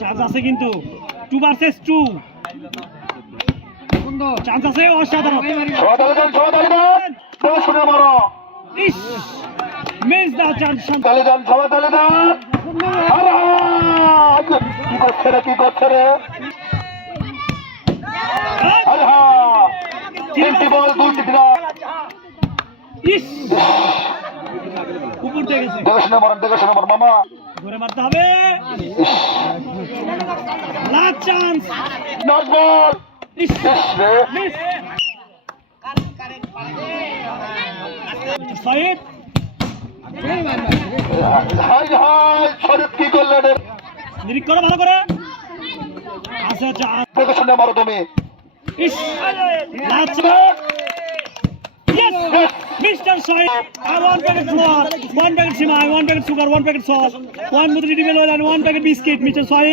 Chance আছে কিন্তু 2 versus 2 chance আছে অসাধারণ ইস মিস দা চান্স কি করছে রে তিনটি বল দুইটি বিরাট ইস উপর থেকে গেছে দেখে শুনে মামা ঘুরে মারতে হবে লাস্ট চান্স নট বল ইস রে মিস সাইদ হাই শরীফ কি করলে রে নিরিক করো ভালো করে আচ্ছা চান্স দেখে শুনে মারো তুমি ইস last Yes, Mr. Soy. I want packet flour, 1 packet sima, 1 packet sugar, 1 packet salt, 1 mudri oil and 1 packet biscuit, Mr. Soy.